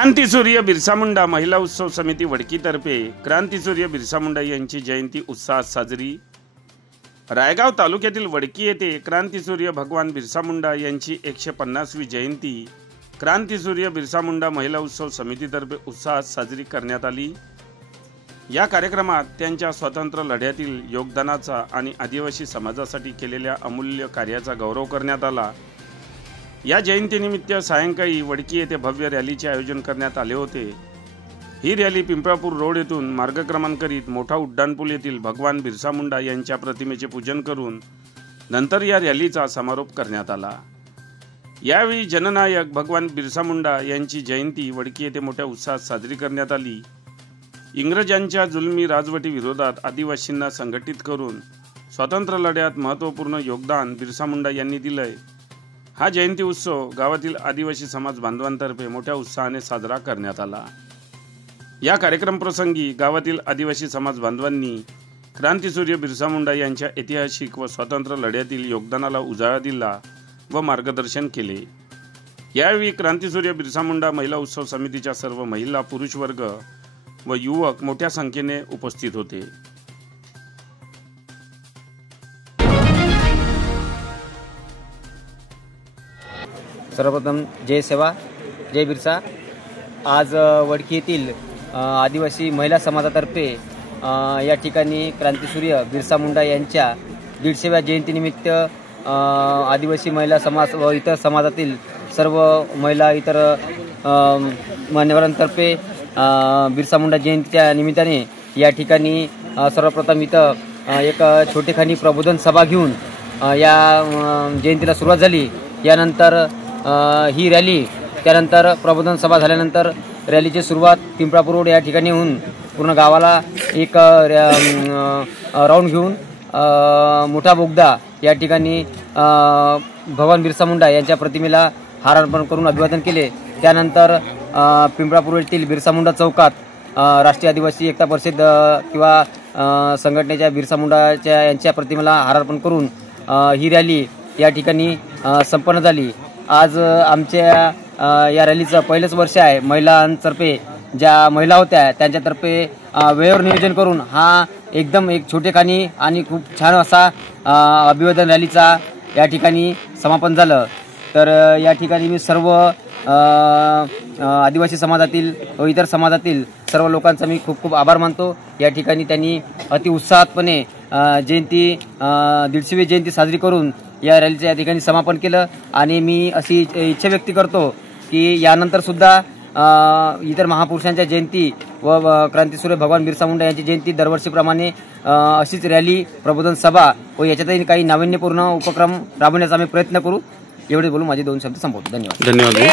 क्रांतीसूर्य बिरसा मुंडा महिला उत्सव समिती वडकीतर्फे क्रांतीसूर्य बिरसा मुंडा यांची जयंती उत्साहात साजरी। रायगाव तालुक्यातील वडकी येथे क्रांतीसूर्य भगवान बिरसा मुंडा यांची 150वी जयंती क्रांतीसूर्य बिरसा मुंडा महिला उत्सव समितीतर्फे उत्साहात साजरी करण्यात आली। या कार्यक्रमात त्यांच्या स्वातंत्र्य लढ्यातील योगदानाचा आणि आदिवासी समाजासाठी केलेल्या अमूल्य कार्याचा गौरव करण्यात आला। या जयंतीनिमित्त सायंकाळी वडकी येथे भव्य रॅलीचे आयोजन करण्यात आले होते। ही रॅली पिंपळापूर रोड येथून मार्गक्रमण करीत मोठा उड्डाणपूल येथील भगवान बिरसा मुंडा यांच्या प्रतिमेचे पूजन करून नंतर या रॅलीचा समारोप करण्यात आला। यावेळी जननायक भगवान बिरसा मुंडा यांची जयंती वडकी येथे मोठ्या उत्साहात साजरी करण्यात आली। इंग्रजांच्या जुलमी राजवटी विरोधात आदिवासींना संघटित करून स्वातंत्र्य लढ्यात महत्त्वपूर्ण योगदान बिरसा मुंडा यांनी दिले। हा जयंती उत्सव गावातील आदिवासी समाज बांधवांतर्फे मोठ्या उत्साहाने साजरा करण्यात आला। या कार्यक्रम प्रसंगी गावातील आदिवासी समाज बांधवांनी क्रांतीसूर्य बिरसा मुंडा यांच्या ऐतिहासिक व स्वातंत्र्य लढ्यातील योगदानाला उजाळा दिला व मार्गदर्शन केले। यावेळी क्रांतीसूर्य बिरसा मुंडा महिला उत्सव समितीच्या सर्व महिला, पुरुष वर्ग व युवक मोठ्या संख्येने उपस्थित होते। सर्वप्रथम जय सेवा जय बिरसा। आज वडकी येथील आदिवासी महिला समाजातर्फे या ठिकाणी क्रांतीसूर्य बिरसा मुंडा यांच्या 150व्या जयंतीनिमित्त आदिवासी महिला समाज व इतर समाजातील सर्व महिला, इतर मान्यवरांतर्फे बिरसा मुंडा जयंतीच्या निमित्ताने या ठिकाणी सर्वप्रथम इथं एक छोटेखानी प्रबोधन सभा घेऊन या जयंतीला सुरुवात झाली। यानंतर ही रॅली, त्यानंतर प्रबोधन सभा झाल्यानंतर रॅलीची सुरुवात पिंपळापूर रोड या ठिकाणी होऊन पूर्ण गावाला एक राऊंड घेऊन मोठा बोगदा या ठिकाणी भगवान बिरसा मुंडा यांच्या प्रतिमेला हार अर्पण करून अभिवादन केले। त्यानंतर पिंपळापूर येथील बिरसा मुंडा चौकात राष्ट्रीय आदिवासी एकता परिषद किंवा संघटनेच्या बिरसा मुंडाच्या यांच्या प्रतिमेला हार अर्पण करून ही रॅली या ठिकाणी संपन्न झाली। आज आमच्या या रॅलीचं पहिलंच वर्ष आहे। महिलांतर्फे ज्या महिला होत्या त्यांच्यातर्फे वेळेवर नियोजन करून हा एकदम एक छोटेखानी आणि खूप छान असा अभिवादन रॅलीचा या ठिकाणी समापन झालं। तर या ठिकाणी मी सर्व आदिवासी समाजातील व इतर समाजातील सर्व लोकांचा मी खूप खूप आभार मानतो। या ठिकाणी त्यांनी अति उत्साहातपणे जयंती 150वी जयंती साजरी करून या रॅलीचं या ठिकाणी समापन केलं। आणि मी अशी इच्छा व्यक्त करतो की यानंतर सुद्धा इतर महापुरुषांच्या जयंती व क्रांतीसूर्य भगवान बिरसा मुंडा यांची जयंती दरवर्षीप्रमाणे अशीच रॅली, प्रबोधन सभा व याच्यातही काही नाविन्यपूर्ण उपक्रम राबवण्याचा आम्ही प्रयत्न करू। एवढे बोलून माझे 2 शब्द संपवतो। धन्यवाद।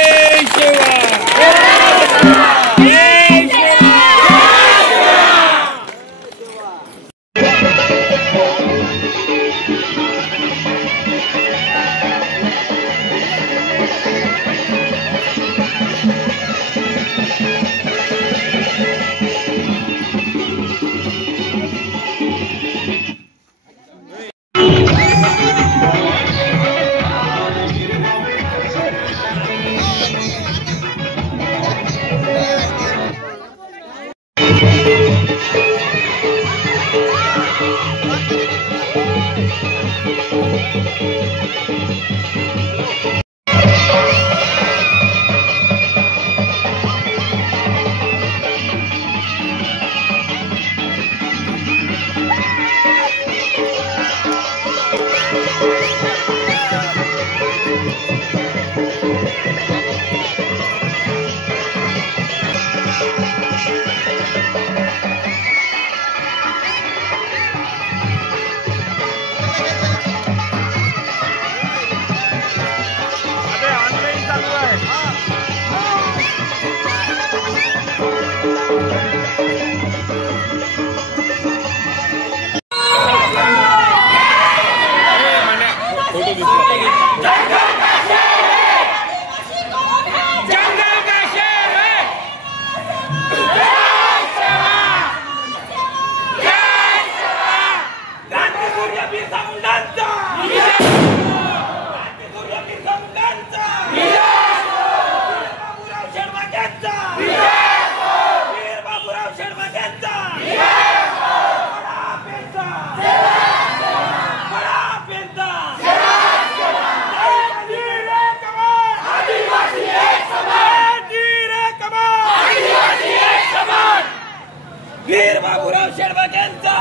बाबूराव शेडबकेंचा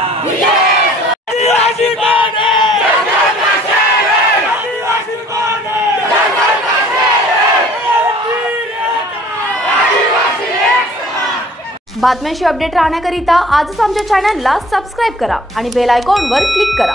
बातम्यांशी अपडेट राहण्याकरिता आजच आमच्या चॅनलला सबस्क्राईब करा आणि बेल आयकॉनवर क्लिक करा.